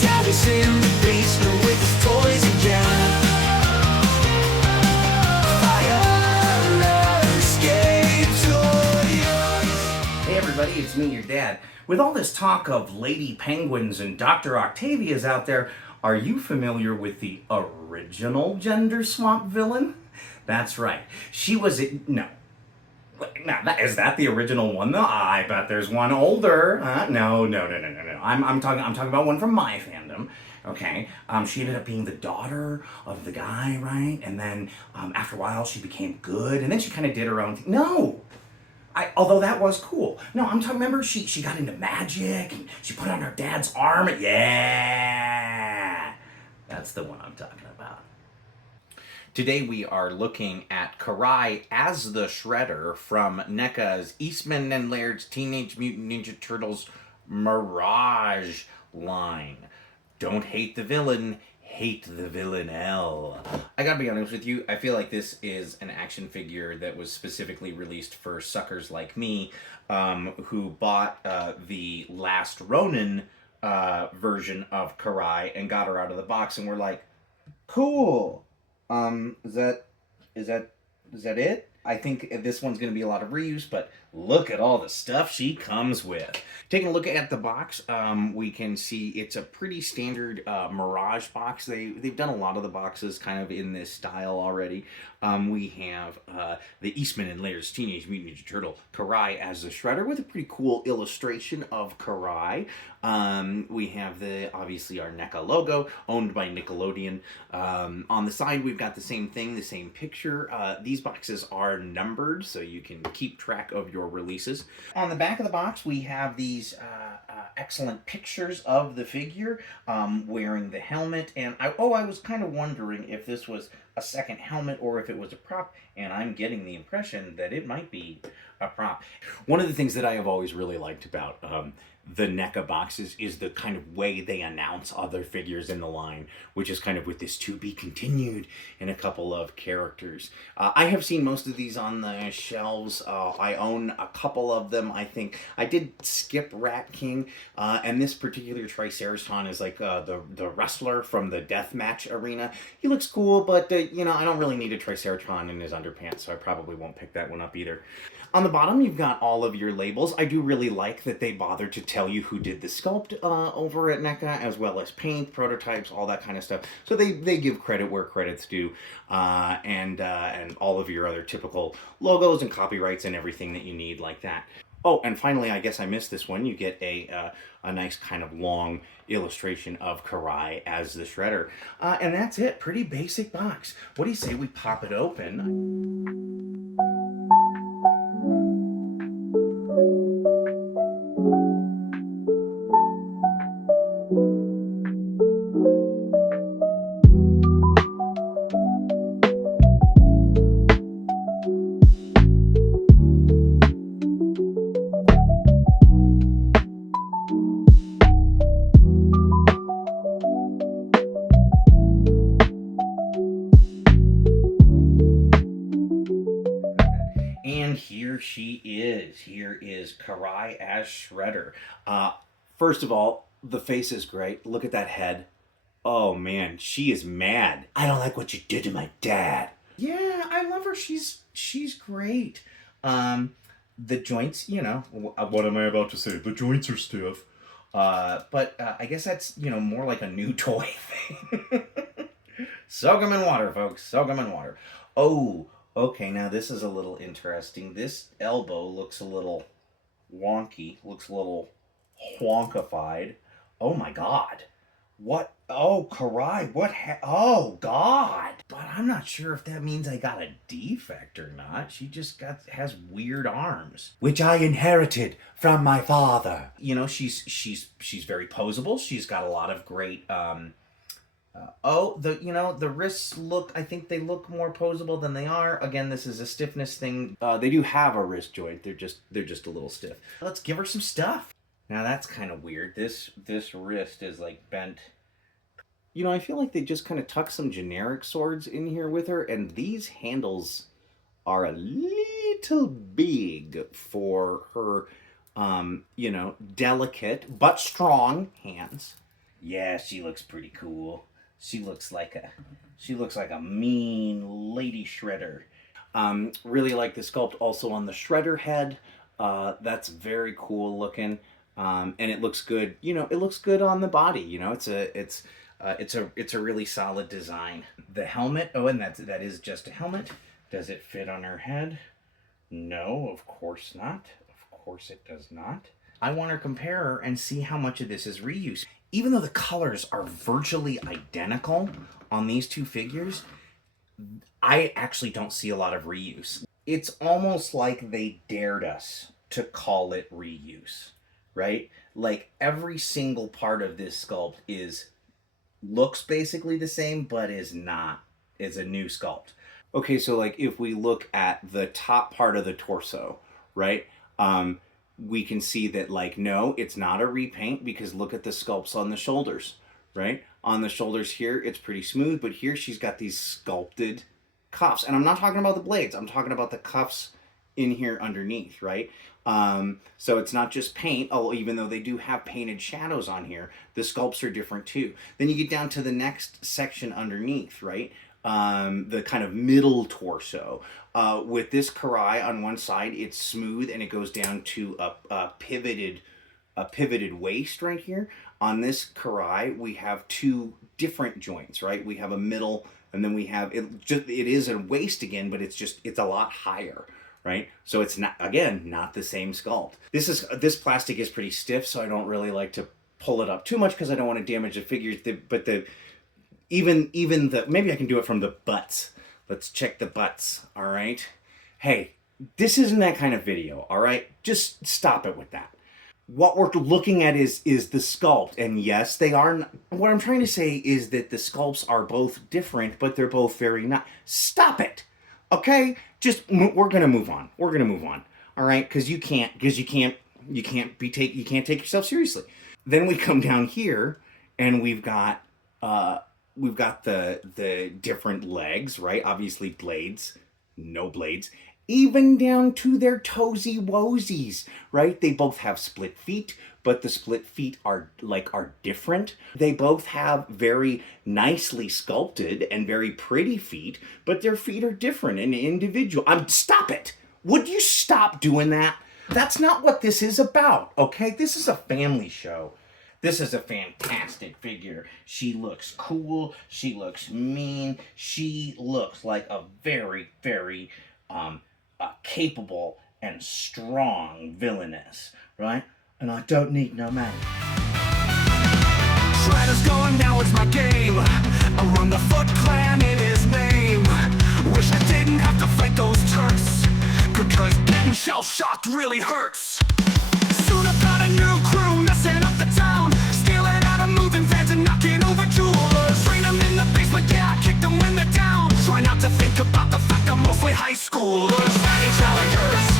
Daddy's in the basement with his toys again. Fire escape toys. Hey everybody, it's me, your dad. With all this talk of Lady Penguins and Dr. Octavia's out there, are you familiar with the original gender swap villain? That's right. She was no. Is that the original one though? I bet there's one older. No. I'm talking about one from my fandom. Okay. She ended up being the daughter of the guy, right? And then after a while she became good, and then she kind of did her own thing. No. Although that was cool. No, I'm talking, remember, she got into magic, and she put on her dad's arm. Yeah! That's the one I'm talking about. Today we are looking at Karai as the Shredder from NECA's Eastman and Laird's Teenage Mutant Ninja Turtles Mirage line. Don't hate the villain, hate the villanelle. I gotta be honest with you, I feel like this is an action figure that was specifically released for suckers like me, who bought the Last Ronin version of Karai and got her out of the box and were like, cool. Is that it? I think this one's going to be a lot of reuse, but look at all the stuff she comes with. Taking a look at the box, we can see it's a pretty standard Mirage box. They've done a lot of the boxes kind of in this style already. We have the Eastman and Laird's Teenage Mutant Ninja Turtle Karai as the Shredder with a pretty cool illustration of Karai. We have obviously our NECA logo, owned by Nickelodeon. On the side, we've got the same thing, the same picture. These boxes are numbered, so you can keep track of your releases. On the back of the box, we have these excellent pictures of the figure wearing the helmet. And I was kind of wondering if this was a second helmet or if it was a prop, and I'm getting the impression that it might be a prop. One of the things that I have always really liked about the NECA boxes is the kind of way they announce other figures in the line, which is kind of with this to be continued and a couple of characters. I have seen most of these on the shelves. I own a couple of them. I think I did skip Rat King, and this particular Triceratops is like the wrestler from the deathmatch arena. He looks cool, but I don't really need a Triceratops in his underpants, so I probably won't pick that one up either. On the bottom, you've got all of your labels. I do really like that they bothered to tell you who did the sculpt over at NECA, as well as paint, prototypes, all that kind of stuff. So they give credit where credit's due, and all of your other typical logos and copyrights and everything that you need like that. Oh, and finally, I guess I missed this one. You get a nice kind of long illustration of Karai as the Shredder. And that's it. Pretty basic box. What do you say we pop it open? And here she is. Here is Karai as Shredder. First of all, the face is great. Look at that head. Oh man, she is mad. I don't like what you did to my dad. Yeah, I love her. She's great. The joints, what am I about to say? The joints are stiff. But I guess that's, more like a new toy thing. Soak them in water, folks. Soak them in water. Oh, okay, now this is a little interesting. This elbow looks a little wonky, looks a little wonkified. Oh my god. What? Oh, Karai, oh god. But I'm not sure if that means I got a defect or not. She just has weird arms, which I inherited from my father. She's very posable. She's got a lot of great the wrists I think they look more posable than they are. Again, this is a stiffness thing. They do have a wrist joint. They're just a little stiff. Let's give her some stuff. Now that's kind of weird. This wrist is like bent. I feel like they just kind of tuck some generic swords in here with her, and these handles are a little big for her, delicate but strong hands. Yeah, she looks pretty cool. She looks like a mean lady shredder. Really like the sculpt also on the shredder head. That's very cool looking. And it looks good. You know, it looks good on the body. You know, it's a really solid design. The helmet. Oh, and that is just a helmet. Does it fit on her head? No, of course not. Of course it does not. I want to compare her and see how much of this is reuse. Even though the colors are virtually identical on these two figures, I actually don't see a lot of reuse. It's almost like they dared us to call it reuse, right? Like every single part of this sculpt looks basically the same, but is not. It's a new sculpt. Okay, so like if we look at the top part of the torso, right? We can see that like, no, it's not a repaint because look at the sculpts on the shoulders, right? On the shoulders here, it's pretty smooth, but here she's got these sculpted cuffs. And I'm not talking about the blades. I'm talking about the cuffs in here underneath, right? So it's not just paint, even though they do have painted shadows on here, the sculpts are different too. Then you get down to the next section underneath, right? The kind of middle torso. With this Karai on one side, it's smooth and it goes down to a pivoted waist right here. On this Karai, we have two different joints, right? We have a middle, and then we have it is a waist again, but it's a lot higher, right? So it's not the same sculpt. This plastic is pretty stiff, so I don't really like to pull it up too much because I don't want to damage the figures. Maybe I can do it from the butts. Let's check the butts, all right? Hey, this isn't that kind of video, all right? Just stop it with that. What we're looking at is the sculpt, and yes, they are. What I'm trying to say is that the sculpts are both different, but they're both very not. Stop it, okay? We're gonna move on. We're gonna move on, all right? Because you can't take yourself seriously. Then we come down here, and we've got the different legs, right? Obviously blades, no blades, even down to their toesy woesies, right? They both have split feet, but the split feet are different. They both have very nicely sculpted and very pretty feet, but their feet are different and individual. Stop it! Would you stop doing that? That's not what this is about, okay? This is a family show. This is a fantastic figure. She looks cool. She looks mean. She looks like a very, very capable and strong villainess, right? And I don't need no man. Shredder's going, now it's my game. I run the Foot Clan in his name. Wish I didn't have to fight those Turks, because getting shell-shocked really hurts. Soon I've got a new crew messing up the town, stealing out of moving vans and knocking over jewelers. Train them in the basement, yeah, I kick them when they're down. Try not to think about the fact I'm mostly high schoolers. Fighting challengers.